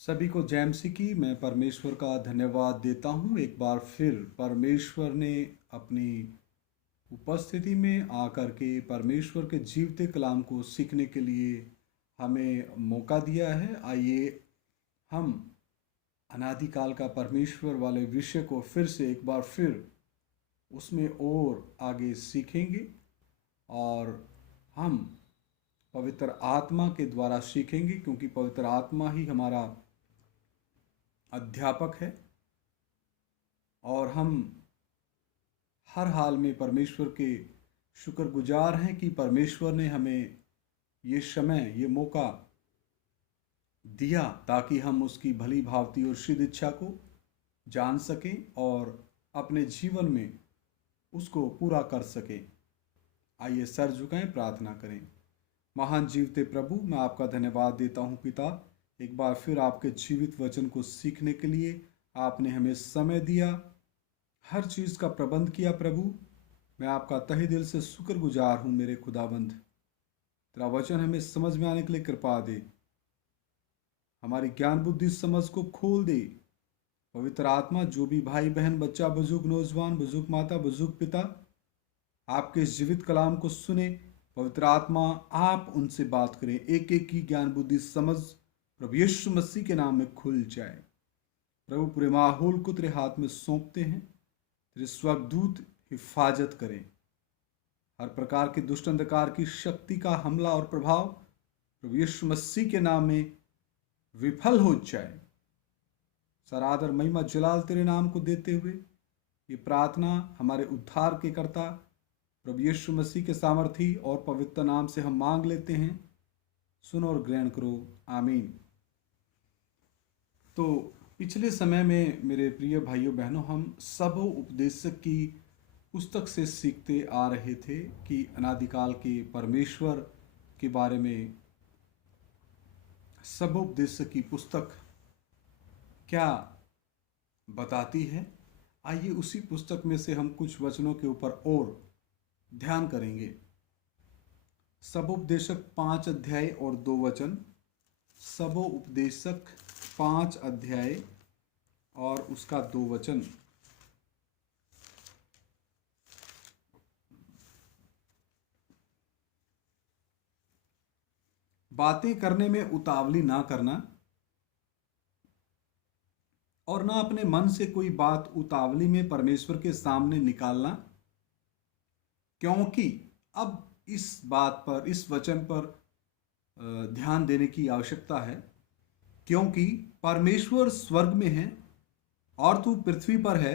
सभी को जय मसीह की। मैं परमेश्वर का धन्यवाद देता हूँ। एक बार फिर परमेश्वर ने अपनी उपस्थिति में आकर के परमेश्वर के जीवते कलाम को सीखने के लिए हमें मौका दिया है। आइए हम अनादिकाल का परमेश्वर वाले विषय को फिर से एक बार फिर उसमें और आगे सीखेंगे और हम पवित्र आत्मा के द्वारा सीखेंगे, क्योंकि पवित्र आत्मा ही हमारा अध्यापक है। और हम हर हाल में परमेश्वर के शुक्रगुजार हैं कि परमेश्वर ने हमें ये समय, ये मौका दिया ताकि हम उसकी भली भांति और सिद्ध इच्छा को जान सकें और अपने जीवन में उसको पूरा कर सकें। आइए सर झुकाएं, प्रार्थना करें। महान जीवते प्रभु, मैं आपका धन्यवाद देता हूँ पिता, एक बार फिर आपके जीवित वचन को सीखने के लिए आपने हमें समय दिया, हर चीज़ का प्रबंध किया। प्रभु, मैं आपका तहे दिल से शुक्रगुजार हूँ। मेरे खुदाबंद, तेरा वचन हमें समझ में आने के लिए कृपा दे, हमारी ज्ञान बुद्धि समझ को खोल दे। पवित्र आत्मा, जो भी भाई बहन, बच्चा, बुजुर्ग, नौजवान, बुजुर्ग माता, बुजुर्ग पिता आपके इस जीवित कलाम को सुने, पवित्र आत्मा आप उनसे बात करें। एक एक की ज्ञान बुद्धि समझ प्रभु यीशु मसीह के नाम में खुल जाए। प्रभु, पूरे माहौल को तेरे हाथ में सौंपते हैं। तेरे स्वर्गदूत हिफाजत करें। हर प्रकार के दुष्ट अंधकार की शक्ति का हमला और प्रभाव प्रभु यीशु मसीह के नाम में विफल हो जाए। सरादर महिमा जलाल तेरे नाम को देते हुए ये प्रार्थना हमारे उद्धार के कर्ता प्रभु यीशु मसीह के सामर्थी और पवित्र नाम से हम मांग लेते हैं। सुनो और ग्रहण करो, आमीन। तो पिछले समय में मेरे प्रिय भाइयों बहनों, हम सब उपदेशक की पुस्तक से सीखते आ रहे थे कि अनादिकाल के परमेश्वर के बारे में सब उपदेशक की पुस्तक क्या बताती है। आइए उसी पुस्तक में से हम कुछ वचनों के ऊपर और ध्यान करेंगे। सब उपदेशक 5 अध्याय और 2 वचन। सब उपदेशक 5 अध्याय और उसका 2 वचन। बातें करने में उतावली ना करना और ना अपने मन से कोई बात उतावली में परमेश्वर के सामने निकालना, क्योंकि अब इस बात पर, इस वचन पर ध्यान देने की आवश्यकता है, क्योंकि परमेश्वर स्वर्ग में है और तू पृथ्वी पर है,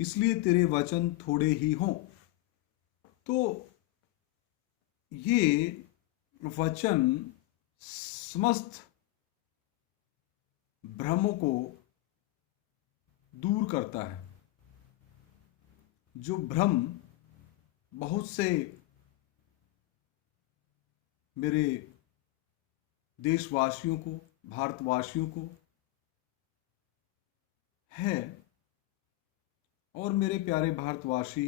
इसलिए तेरे वचन थोड़े ही हों। तो ये वचन समस्त भ्रमों को दूर करता है। जो भ्रम बहुत से मेरे देशवासियों को, भारतवासियों को है, और मेरे प्यारे भारतवासी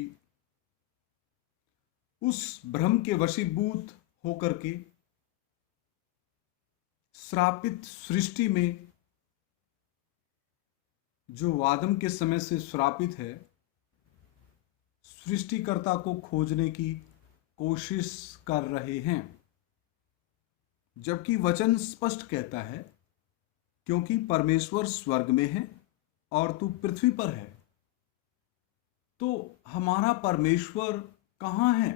उस भ्रम के वशीभूत होकर के श्रापित सृष्टि में, जो आदम के समय से श्रापित है, सृष्टिकर्ता को खोजने की कोशिश कर रहे हैं। जबकि वचन स्पष्ट कहता है, क्योंकि परमेश्वर स्वर्ग में है और तू पृथ्वी पर है। तो हमारा परमेश्वर कहाँ है?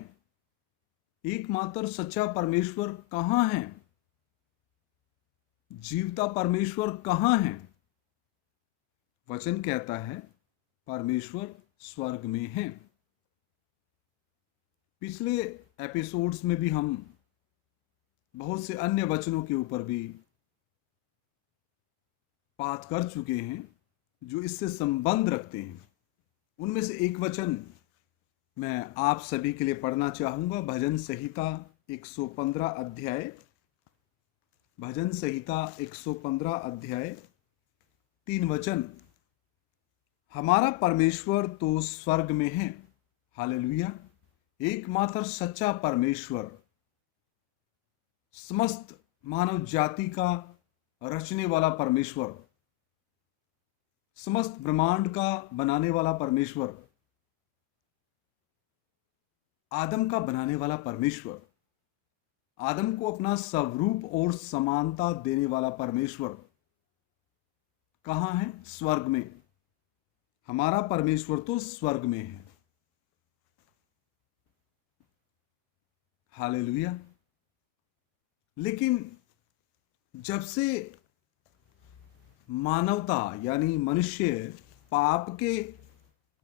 एकमात्र सच्चा परमेश्वर कहाँ है? जीवता परमेश्वर कहाँ है? वचन कहता है परमेश्वर स्वर्ग में है। पिछले एपिसोड्स में भी हम बहुत से अन्य वचनों के ऊपर भी बात कर चुके हैं जो इससे संबंध रखते हैं। उनमें से एक वचन मैं आप सभी के लिए पढ़ना चाहूँगा। भजन संहिता 115 अध्याय, भजन संहिता 115 अध्याय 3 वचन। हमारा परमेश्वर तो स्वर्ग में है, हालेलुया। एकमात्र सच्चा परमेश्वर समस्त मानव जाति का रचने वाला परमेश्वर, समस्त ब्रह्मांड का बनाने वाला परमेश्वर, आदम का बनाने वाला परमेश्वर, आदम को अपना स्वरूप और समानता देने वाला परमेश्वर कहाँ है? स्वर्ग में। हमारा परमेश्वर तो स्वर्ग में है। हालेलुया। लेकिन जब से मानवता यानी मनुष्य पाप के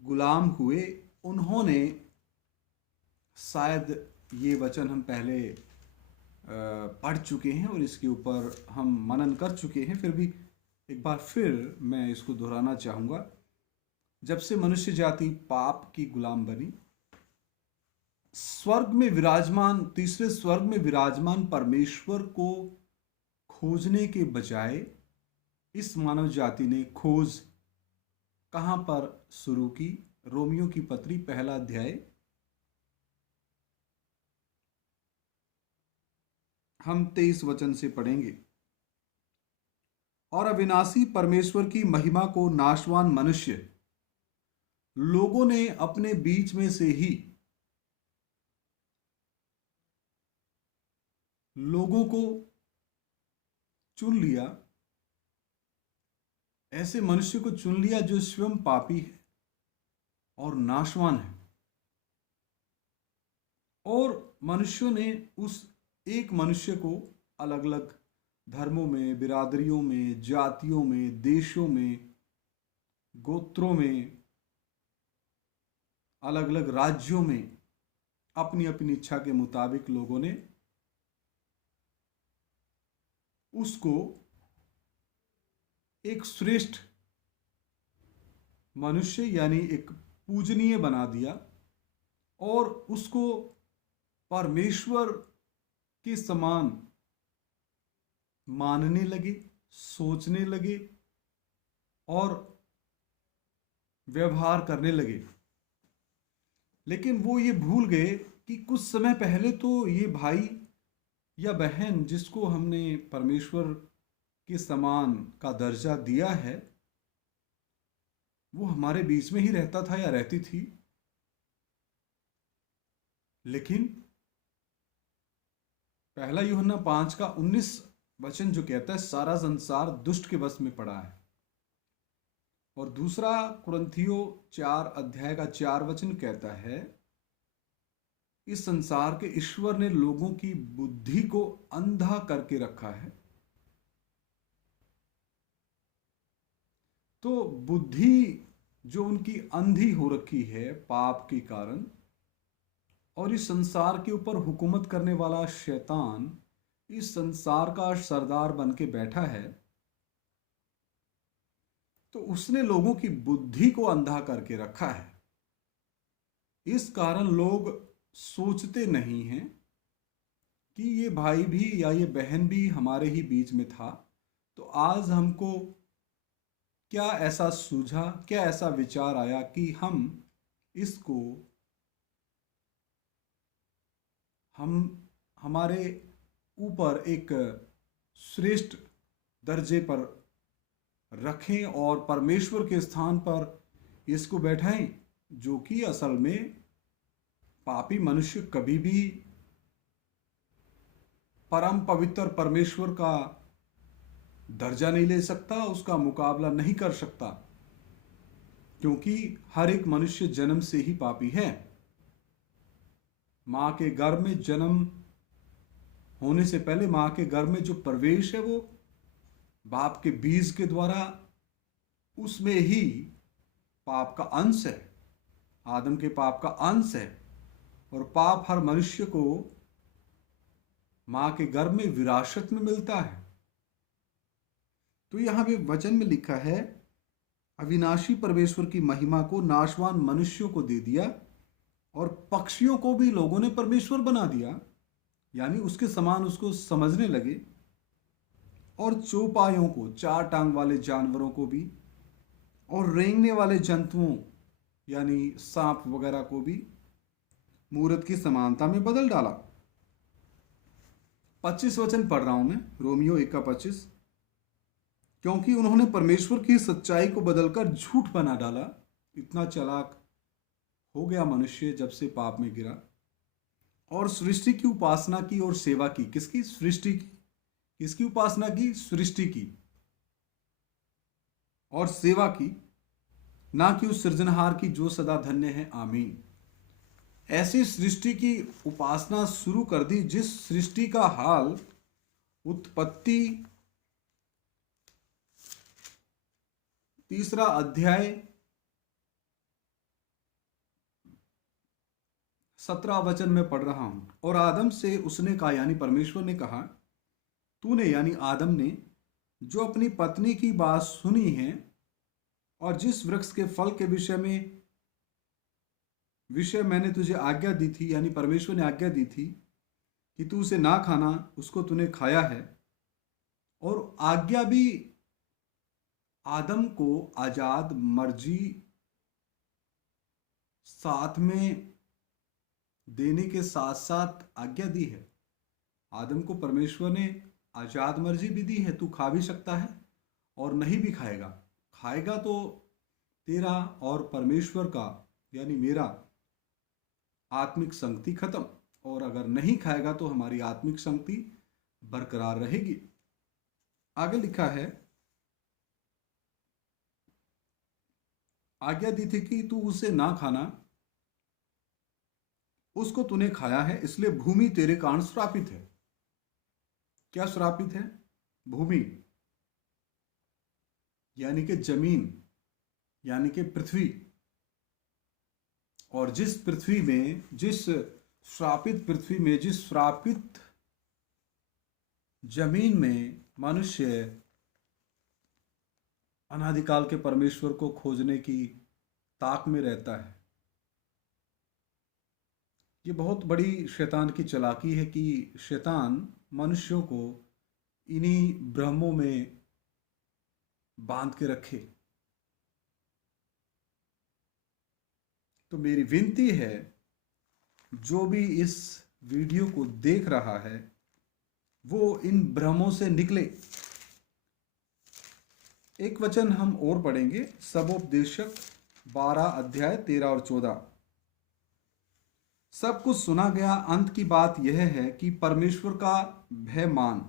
गुलाम हुए, उन्होंने, शायद ये वचन हम पहले पढ़ चुके हैं और इसके ऊपर हम मनन कर चुके हैं, फिर भी एक बार फिर मैं इसको दोहराना चाहूँगा। जब से मनुष्य जाति पाप की गुलाम बनी, स्वर्ग में विराजमान, तीसरे स्वर्ग में विराजमान परमेश्वर को खोजने के बजाय इस मानव जाति ने खोज कहाँ पर शुरू की? रोमियो की पत्री पहला अध्याय हम 23 वचन से पढ़ेंगे। और अविनाशी परमेश्वर की महिमा को नाशवान मनुष्य लोगों ने अपने बीच में से ही लोगों को चुन लिया, ऐसे मनुष्य को चुन लिया जो स्वयं पापी है और नाशवान है। और मनुष्यों ने उस एक मनुष्य को अलग अलग धर्मों में, बिरादरियों में, जातियों में, देशों में, गोत्रों में, अलग अलग राज्यों में अपनी अपनी इच्छा के मुताबिक लोगों ने उसको एक श्रेष्ठ मनुष्य यानी एक पूजनीय बना दिया और उसको परमेश्वर के समान मानने लगे, सोचने लगे और व्यवहार करने लगे। लेकिन वो ये भूल गए कि कुछ समय पहले तो ये भाई या बहन जिसको हमने परमेश्वर के समान का दर्जा दिया है, वो हमारे बीच में ही रहता था या रहती थी। लेकिन पहला यूहन्ना 5 का 19 वचन जो कहता है सारा संसार दुष्ट के वश में पड़ा है, और दूसरा कुरिन्थियों 4 अध्याय का 4 वचन कहता है इस संसार के ईश्वर ने लोगों की बुद्धि को अंधा करके रखा है। तो बुद्धि जो उनकी अंधी हो रखी है पाप के कारण, और इस संसार के ऊपर हुकूमत करने वाला शैतान इस संसार का सरदार बन के बैठा है, तो उसने लोगों की बुद्धि को अंधा करके रखा है। इस कारण लोग सोचते नहीं हैं कि ये भाई भी या ये बहन भी हमारे ही बीच में था, तो आज हमको क्या ऐसा सूझा, क्या ऐसा विचार आया कि हम इसको हमारे ऊपर एक श्रेष्ठ दर्जे पर रखें और परमेश्वर के स्थान पर इसको बैठाएं, जो कि असल में पापी मनुष्य कभी भी परम पवित्र परमेश्वर का दर्जा नहीं ले सकता, उसका मुकाबला नहीं कर सकता, क्योंकि हर एक मनुष्य जन्म से ही पापी है। मां के गर्भ में जन्म होने से पहले मां के गर्भ में जो प्रवेश है वो बाप के बीज के द्वारा, उसमें ही पाप का अंश है, आदम के पाप का अंश है। और पाप हर मनुष्य को मां के गर्भ में विरासत में मिलता है। तो यहां भी वचन में लिखा है अविनाशी परमेश्वर की महिमा को नाशवान मनुष्यों को दे दिया, और पक्षियों को भी लोगों ने परमेश्वर बना दिया, यानी उसके समान उसको समझने लगे, और चौपायों को, 4 टांग वाले जानवरों को भी, और रेंगने वाले जंतुओं यानी सांप वगैरह को भी मूर्त की समानता में बदल डाला। 25 वचन पढ़ रहा हूं मैं, रोमियो 1 का 25। क्योंकि उन्होंने परमेश्वर की सच्चाई को बदलकर झूठ बना डाला। इतना चालाक हो गया मनुष्य जब से पाप में गिरा, और सृष्टि की उपासना की और सेवा की। किसकी? सृष्टि की। किसकी उपासना की? सृष्टि की। और सेवा की, ना कि उस सृजनहार की जो सदा धन्य है। आमीन। ऐसी सृष्टि की उपासना शुरू कर दी जिस सृष्टि का हाल उत्पत्ति 3 अध्याय 17 वचन में पढ़ रहा हूं। और आदम से उसने कहा, यानी परमेश्वर ने कहा, तूने यानी आदम ने जो अपनी पत्नी की बात सुनी है और जिस वृक्ष के फल के विषय मैंने तुझे आज्ञा दी थी, यानी परमेश्वर ने आज्ञा दी थी कि तू उसे ना खाना, उसको तूने खाया है। और आज्ञा भी आदम को आजाद मर्जी साथ में देने के साथ साथ आज्ञा दी है। आदम को परमेश्वर ने आजाद मर्जी भी दी है, तू खा भी सकता है और नहीं भी खाएगा। खाएगा तो तेरा और परमेश्वर का यानी मेरा आत्मिक संगति खत्म, और अगर नहीं खाएगा तो हमारी आत्मिक संगति बरकरार रहेगी। आगे लिखा है, आज्ञा दी थी कि तू उसे ना खाना, उसको तूने खाया है, इसलिए भूमि तेरे कारण श्रापित है। क्या श्रापित है? भूमि यानी कि जमीन, यानी कि पृथ्वी। और जिस पृथ्वी में, जिस श्रापित पृथ्वी में, जिस श्रापित जमीन में मनुष्य अनादिकाल के परमेश्वर को खोजने की ताक में रहता है। ये बहुत बड़ी शैतान की चालाकी है कि शैतान मनुष्यों को इन्हीं भ्रमों में बांध के रखे। तो मेरी विनती है, जो भी इस वीडियो को देख रहा है वो इन भ्रमों से निकले। एक वचन हम और पढ़ेंगे, सबोपदेशक 12 अध्याय 13 और 14। सब कुछ सुना गया, अंत की बात यह है कि परमेश्वर का भय मान।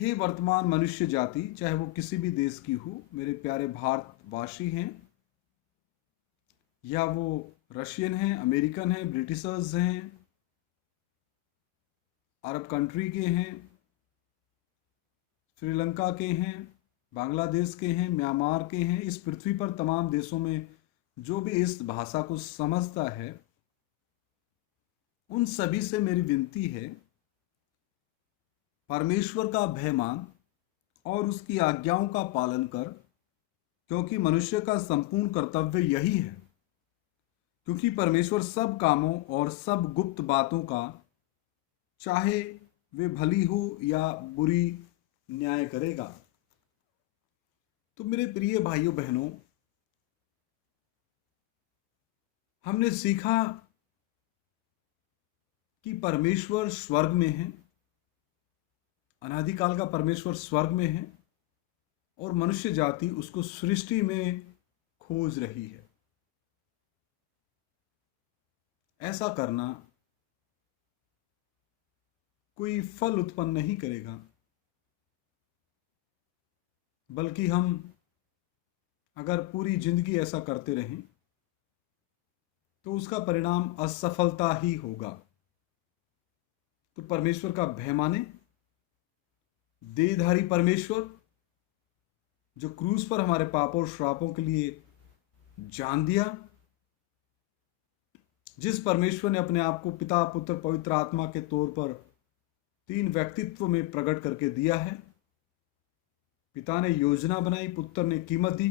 हे वर्तमान मनुष्य जाति, चाहे वो किसी भी देश की हो, मेरे प्यारे भारतवासी हैं या वो रशियन हैं, अमेरिकन हैं, ब्रिटिशर्स हैं, अरब कंट्री के हैं, श्रीलंका के हैं, बांग्लादेश के हैं, म्यांमार के हैं, इस पृथ्वी पर तमाम देशों में जो भी इस भाषा को समझता है, उन सभी से मेरी विनती है, परमेश्वर का भय मान और उसकी आज्ञाओं का पालन कर, क्योंकि मनुष्य का संपूर्ण कर्तव्य यही है। क्योंकि परमेश्वर सब कामों और सब गुप्त बातों का, चाहे वे भली हो या बुरी, न्याय करेगा। तो मेरे प्रिय भाइयों बहनों, हमने सीखा कि परमेश्वर स्वर्ग में है, अनादिकाल का परमेश्वर स्वर्ग में है, और मनुष्य जाति उसको सृष्टि में खोज रही है। ऐसा करना कोई फल उत्पन्न नहीं करेगा, बल्कि हम अगर पूरी जिंदगी ऐसा करते रहें तो उसका परिणाम असफलता ही होगा। तो परमेश्वर का भय माने, देहधारी परमेश्वर जो क्रूस पर हमारे पापों और श्रापों के लिए जान दिया, जिस परमेश्वर ने अपने आप को पिता, पुत्र, पवित्र आत्मा के तौर पर 3 व्यक्तित्व में प्रकट करके दिया है। पिता ने योजना बनाई, पुत्र ने कीमत दी,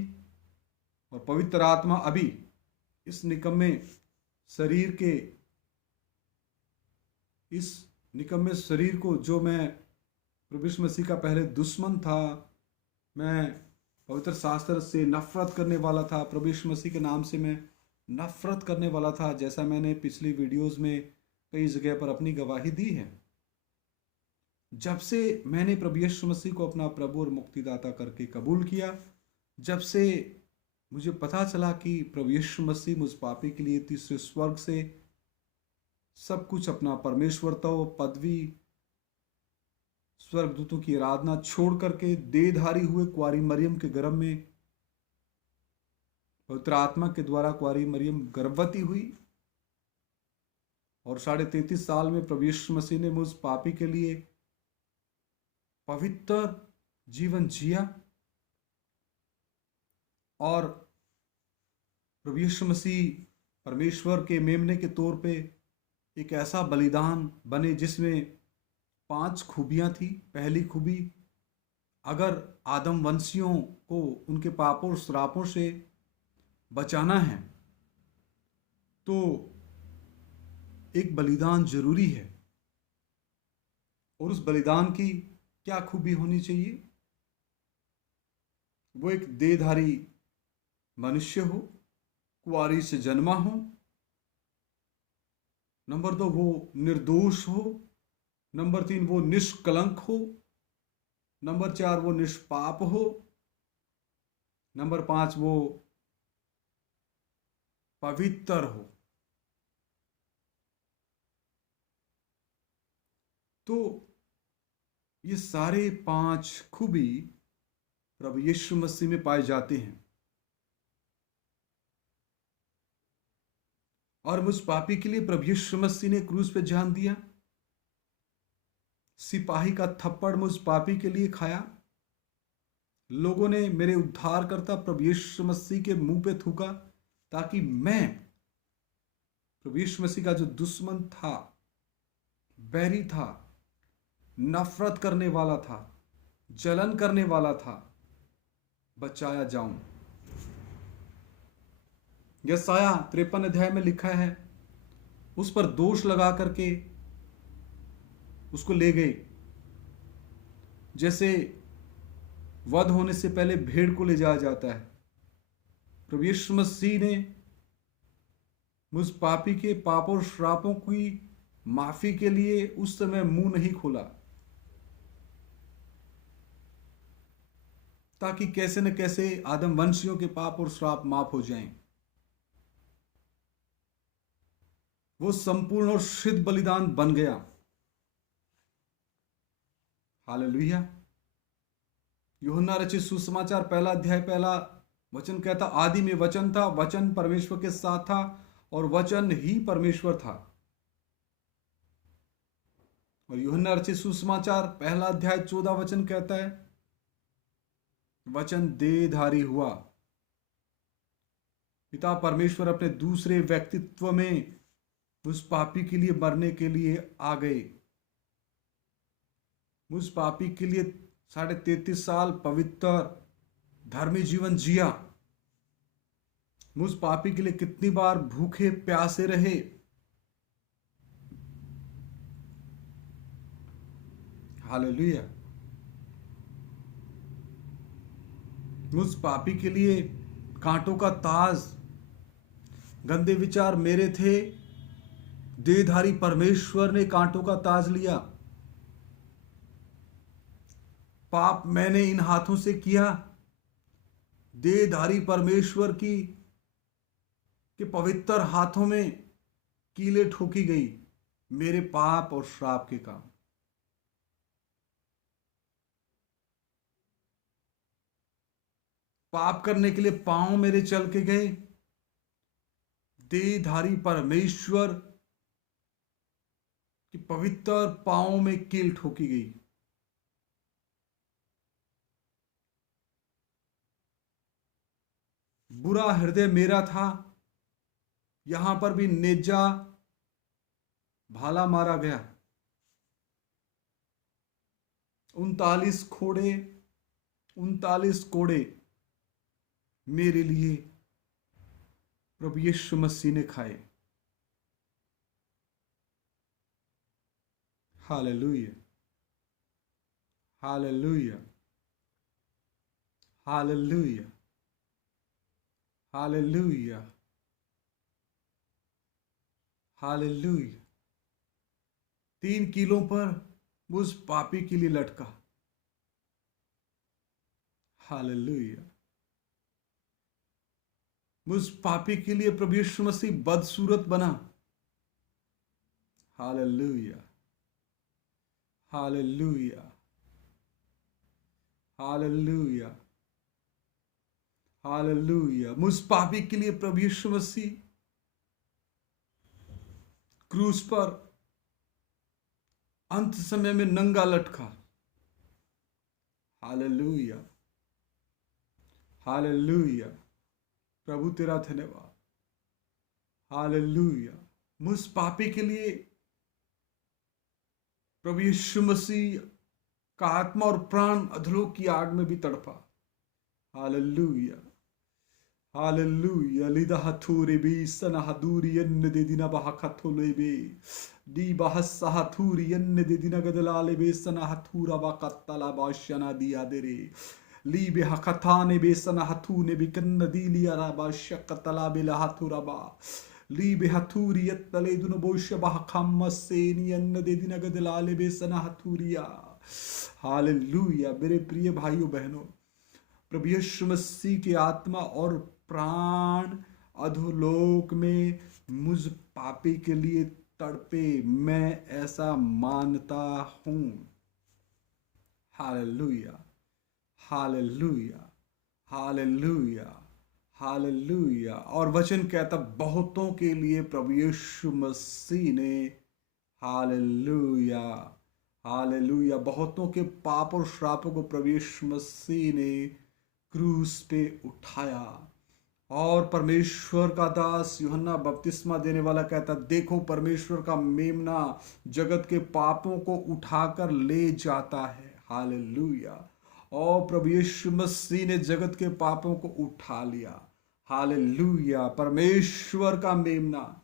और पवित्र आत्मा अभी इस निकम्मे शरीर को, जो मैं प्रभु यीशु मसीह का पहले दुश्मन था, मैं पवित्र शास्त्र से नफरत करने वाला था, प्रभु यीशु मसीह के नाम से मैं नफरत करने वाला था, जैसा मैंने पिछली वीडियोस में कई जगह पर अपनी गवाही दी है। जब से मैंने प्रभु यीशु मसीह को अपना प्रभु और मुक्तिदाता करके कबूल किया, जब से मुझे पता चला कि प्रभु यीशु मसीह मुझ पापी के लिए तीसरे स्वर्ग से सब कुछ अपना परमेश्वरत्व, पदवी, स्वर्गदूतों की आराधना छोड़ करके देहधारी हुए कुंवारी मरियम के गर्भ में पवित्र आत्मा के द्वारा कुंवारी मरियम गर्भवती हुई और 33.5 साल में प्रभु यीशु मसीह ने मुझ पापी के लिए पवित्र जीवन जिया और प्रभु यीशु मसीह परमेश्वर के मेमने के तौर पे एक ऐसा बलिदान बने जिसमें 5 खूबियां थी। पहली खूबी, अगर आदम वंशियों को उनके पापों और श्रापों से बचाना है तो एक बलिदान जरूरी है। और उस बलिदान की क्या खूबी होनी चाहिए? वो एक देहधारी मनुष्य हो, कुंवारी से जन्मा हो। नंबर 2, वो निर्दोष हो। नंबर 3, वो निष्कलंक हो। नंबर 4, वो निष्पाप हो। नंबर 5, वो पवित्र हो। तो ये सारे 5 खूबी प्रभु यीशु मसीह में पाए जाते हैं। और मुझ पापी के लिए प्रभु यीशु मसीह ने क्रूस पे जान दिया। सिपाही का थप्पड़ मुझ पापी के लिए खाया। लोगों ने मेरे उद्धारकर्ता प्रभु यीशु मसीह के मुंह पे थूका ताकि मैं, प्रभु यीशु मसीह का जो दुश्मन था, बैरी था, नफरत करने वाला था, जलन करने वाला था, बचाया जाऊं। यशाया 53 अध्याय में लिखा है, उस पर दोष लगा करके उसको ले गए, जैसे वध होने से पहले भेड़ को ले जाया जाता है। प्रभु यीशु मसीह ने मुझ पापी के पापों और श्रापों की माफी के लिए उस समय मुंह नहीं खोला, ताकि कैसे न कैसे आदम वंशियों के पाप और श्राप माफ हो जाएं। वो संपूर्ण और सिद्ध बलिदान बन गया। हालेलुया। यूहन्ना रचित सुसमाचार 1 अध्याय 1 वचन कहता, आदि में वचन था, वचन परमेश्वर के साथ था और वचन ही परमेश्वर था। और यूहन्ना रचित सुसमाचार 1 अध्याय 14 वचन कहता है, वचन देहधारी हुआ। पिता परमेश्वर अपने दूसरे व्यक्तित्व में उस पापी के लिए मरने के लिए आ गए। उस पापी के लिए 33.5 साल पवित्र धर्मी जीवन जिया। मुझ पापी के लिए कितनी बार भूखे प्यासे रहे। हालेलुया। मुझ पापी के लिए कांटों का ताज, गंदे विचार मेरे थे, देहधारी परमेश्वर ने कांटों का ताज लिया। पाप मैंने इन हाथों से किया, देहधारी परमेश्वर की के पवित्र हाथों में कीले ठोकी गई मेरे पाप और श्राप के काम। पाप करने के लिए पांव मेरे चल के गए, देहधारी परमेश्वर की पवित्र पांव में कील ठोकी गई। बुरा हृदय मेरा था, यहां पर भी नेजा भाला मारा गया। 39 कोड़े मेरे लिए प्रभु यीशु मसीह ने खाए। Hallelujah, hallelujah, hallelujah, hallelujah, hallelujah. 3 कीलों पर मुझ पापी के लिए लटका। हालेलुया। मुझ पापी के लिए प्रभु यीशु मसीह बदसूरत बना। Hallelujah, hallelujah, hallelujah, hallelujah. मुझ पापी के लिए प्रभु यीशु मसीह क्रूस पर अंत समय में नंगा लटका। Hallelujah, hallelujah. प्रभु तेरा धन्यवाद। हालेलुया। मुझ पापी के लिए प्रभु यीशु मसीह का आत्मा और प्राण अधोलोक की आग में भी तड़पा। Hallelujah, hallelujah. लिदा हथूरे बे सना हदूरी अन्य दे दिना बहा खथोले बे दी बहसा हथूरी अन्य दे दिना गदलाले बे सना हथूरा बा कत्तला बाशना दिया देरे ली बे हकथाने बे सना हथूने बे कन्न दी लिया रा बा शक्तला बे ला हथूरा बा ली बे हथूरी यत्तले दुन बोश बा खम्म सेनी अन्य दे दिना गदलाले बे सना हथूरिया। हालेलुया। मेरे प्रिय भाइयों बहनों, प्रभु यीशु मसीह की आत्मा और प्राण अधोलोक में मुझ पापी के लिए तड़पे, मैं ऐसा मानता हूं। Hallelujah, hallelujah, hallelujah, hallelujah. और वचन कहता बहुतों के लिए प्रभु यीशु मसीह ने, हालेलुया, हालेलुया, बहुतों के पाप और श्रापों को प्रभु यीशु मसीह ने क्रूस पे उठाया। और परमेश्वर का दास यूहन्ना बपतिस्मा देने वाला कहता, देखो परमेश्वर का मेमना जगत के पापों को उठाकर ले जाता है। हालेलुया। और प्रभु यीशु मसीह ने जगत के पापों को उठा लिया। हालेलुया। परमेश्वर का मेमना,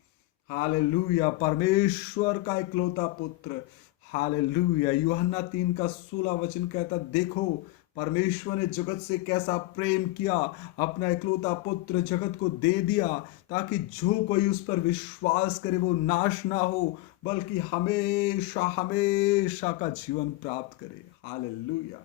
हालेलुया, परमेश्वर का इकलौता पुत्र। हालेलुया। यूहन्ना 3:16 कहता, देखो परमेश्वर ने जगत से कैसा प्रेम किया, अपना इकलौता पुत्र जगत को दे दिया, ताकि जो कोई उस पर विश्वास करे वो नाश ना हो, बल्कि हमेशा हमेशा का जीवन प्राप्त करे। Hallelujah,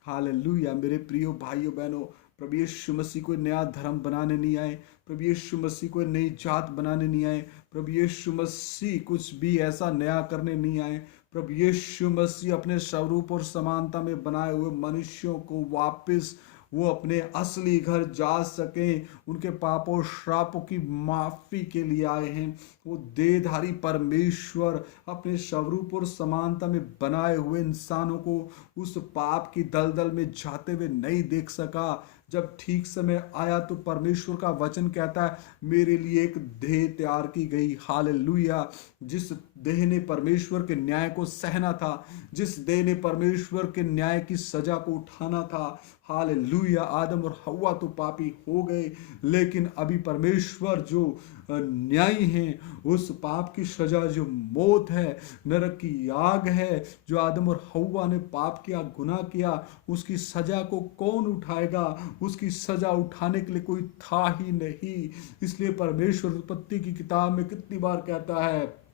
hallelujah. मेरे प्रियो भाइयों बहनों, प्रभु यीशु मसीह कोई नया धर्म बनाने नहीं आए, प्रभु यीशु मसीह कोई नई जात बनाने नहीं आए, प्रभु यीशु मसीह कुछ भी ऐसा नया करने नहीं आए। प्रभु यीशु मसीह अपने स्वरूप और समानता में बनाए हुए मनुष्यों को वापस वो अपने असली घर जा सकें, उनके पापों श्रापों की माफी के लिए आए हैं। वो देहधारी परमेश्वर अपने स्वरूप और समानता में बनाए हुए इंसानों को उस पाप की दलदल में जाते हुए नहीं देख सका। जब ठीक समय आया तो परमेश्वर का वचन कहता है, मेरे लिए एक देह तैयार की गई। हालेलुया। जिस देह ने परमेश्वर के न्याय को सहना था, जिस देह ने परमेश्वर के न्याय की सजा को उठाना था। हालेलुया। आदम और हव्वा तो पापी हो गए, लेकिन अभी परमेश्वर जो न्यायी हैं, उस पाप की सजा जो मौत है, नरक की आग है, जो आदम और हव्वा ने पाप किया, गुनाह किया, उसकी सजा को कौन उठाएगा? उसकी सजा उठाने के लिए कोई था ही नहीं। इसलिए परमेश्वर उत्पत्ति की किताब में कितनी बार कहता है,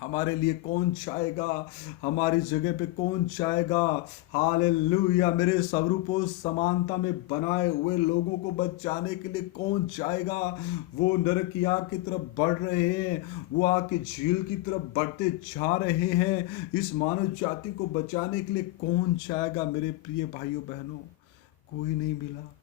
हमारे लिए कौन जाएगा, हमारी जगह पे कौन जाएगा। हालेलुया। मेरे स्वरूप और समानता में बनाए हुए लोगों को बचाने के लिए कौन जाएगा। वो नरक की आग की तरफ बढ़ रहे हैं, वो आग की झील की तरफ बढ़ते जा रहे हैं। इस मानव जाति को बचाने के लिए कौन जाएगा? मेरे प्रिय भाइयों बहनों, कोई नहीं मिला।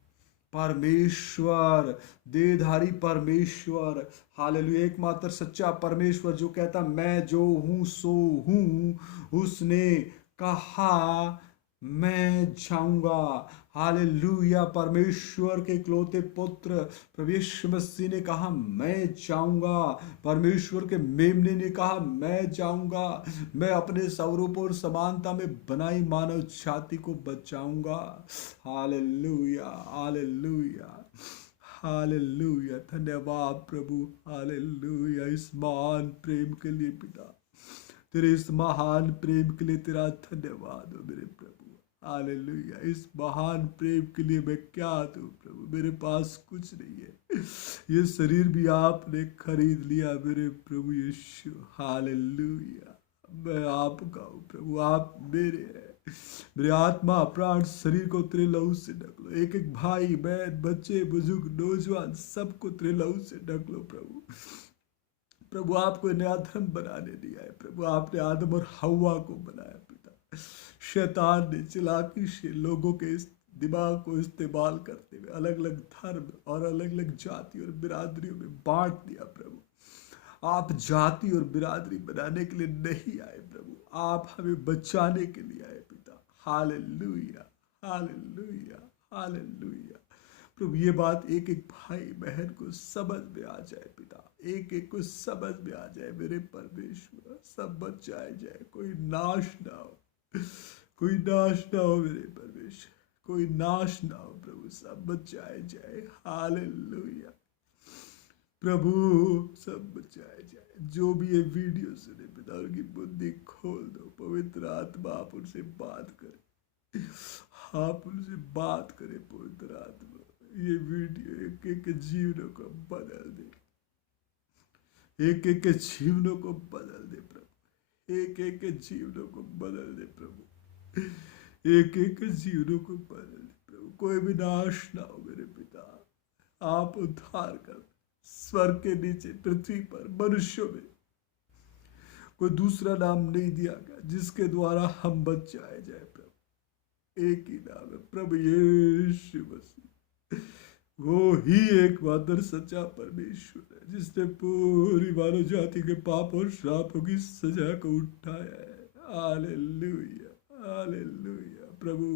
परमेश्वर, देहधारी परमेश्वर, हालेलुया, एकमात्र सच्चा परमेश्वर जो कहता मैं जो हूं सो हूं, उसने कहा मैं जाऊंगा। हालेलुया। परमेश्वर के इकलौते पुत्र प्रभु यीशु मसीह ने कहा मैं जाऊंगा। परमेश्वर के मेमने ने कहा मैं जाऊंगा। मैं अपने स्वरूप और समानता में बनाई मानव जाति को बचाऊंगा। Hallelujah, hallelujah, hallelujah. धन्यवाद प्रभु। हालेलुया। इस महान प्रेम के लिए पिता, तेरे इस महान प्रेम के लिए तेरा धन्यवाद हो मेरे प्रभु। हालेलुया। इस महान प्रेम के लिए मैं क्या दूं प्रभु, मेरे पास कुछ नहीं है। ये शरीर भी आपने खरीद लिया मेरे प्रभु यीशु। हालेलुया, मैं आपका हूँ प्रभु, आप मेरे हैं। मेरे आत्मा प्राण शरीर को तेरे लहू से ढक लो। एक एक भाई बहन बच्चे बुजुर्ग नौजवान सबको तेरे लहू से ढक लो प्रभु। प्रभु आपको नया धर्म बनाने दिया है प्रभु, आपने आदम और हवा को बनाया पिता। शैतान ने चालाकी से लोगों के इस दिमाग को इस्तेमाल करते हुए अलग अलग धर्म और अलग अलग जाति और बिरादरियों में बांट दिया प्रभु। आप जाति और बिरादरी बनाने के लिए नहीं आए प्रभु, आप हमें बचाने के लिए आए पिता। Hallelujah, hallelujah, hallelujah. प्रभु ये बात एक एक भाई बहन को समझ में आ जाए पिता, एक एक को समझ में आ जाए मेरे परमेश्वर। सब बचाए जाए, कोई नाश ना हो, कोई नाश ना हो मेरे परमेश्वर, कोई नाश ना हो प्रभु, सब बचाए जाए। हालेलुया प्रभु, सब बचाए जाए। जो भी ये वीडियो सुने पिता, उनकी बुद्धि खोल दो। पवित्र आत्मा आप उनसे बात करे, आप उनसे बात करें पवित्र आत्मा। ये वीडियो एक एक के जीवनों को बदल दे, एक एक के जीवनों को बदल दे प्रभु, एक एक के जीवनों को बदल दे प्रभु, एक एक के जीवनों को बदल दे प्रभु। कोई भी नाश ना हो मेरे पिता, आप उद्धार कर। स्वर्ग के नीचे पृथ्वी पर मनुष्यों में कोई दूसरा नाम नहीं दिया गया जिसके द्वारा हम बच जाए जाए प्रभु। एक ही नाम है प्रभु यीशु मसीह। वो ही एकमात्र सच्चा परमेश्वर है जिसने पूरी मानव जाति के पाप और श्रापों की सजा को उठाया है। हालेलुया, हालेलुया प्रभु,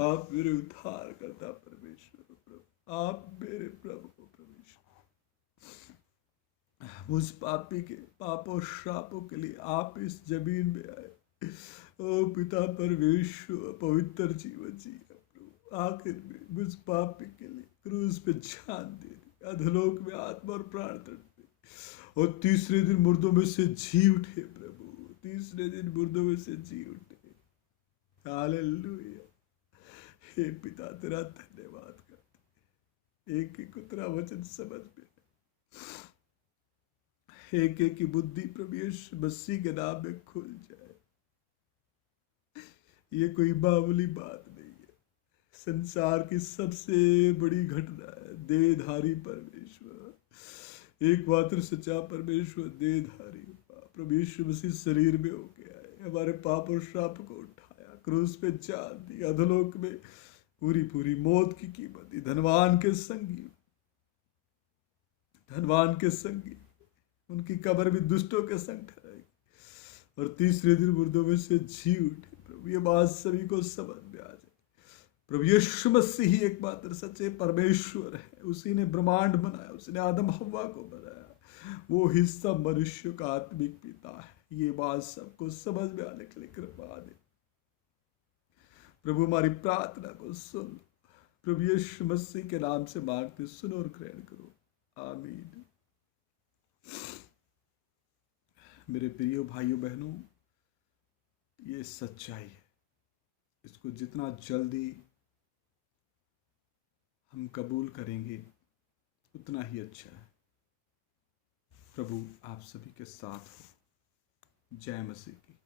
आप मेरे उद्धार करता परमेश्वर हो प्रभु, आप मेरे प्रभु हो परमेश्वर। उस पापी के पाप और श्रापों के लिए आप इस जमीन में आए। ओ पिता परमेश्वर, पवित्र जीवन जिया प्रभु। आखिर में उस पापी के लिए क्रूस पे जान दे दी, अधोलोक में आत्मा और प्राण तड़पे और तीसरे दिन मुर्दों में से जी उठे प्रभु, तीसरे दिन मुर्दों में से जी उठे। हालेलुया। हे पिता तेरा धन्यवाद करते, एक एक तेरा वचन समझ में, एक एक की बुद्धि प्रभु यीशु मसीह के नाम में खुल जाए। ये कोई मामूली बात नहीं है, संसार की सबसे बड़ी घटना है। देहधारी परमेश्वर, एकमात्र सच्चा परमेश्वर देहधारी प्रभु यीशु मसीह शरीर में होके आए, हमारे पाप और श्राप को उठाया, क्रूस पे जान दी, अधोलोक में पूरी पूरी मौत की कीमत दी। धनवान के संगी, धनवान के संगी, उनकी कब्र भी दुष्टों के संग ठहराई और तीसरे दिन मुर्दों में से जी उठे। प्रभु ये बात सभी को समझ में आ जाए। प्रभु यीशु मसीह ही एकमात्र सच्चे परमेश्वर है, उसी ने ब्रह्मांड बनाया, उसने आदम हव्वा को बनाया, वो ही सब मनुष्य का आत्मिक पिता है। ये बात सबको समझ में आने के लिए कृपा दे प्रभु। हमारी प्रार्थना को सुन, प्रभु यीशु मसीह के नाम से मांगते सुनो और ग्रहण करो, आमीन। मेरे प्रिय भाइयों बहनों, ये सच्चाई है, इसको जितना जल्दी हम कबूल करेंगे उतना ही अच्छा है। प्रभु आप सभी के साथ हो। जय मसीह की।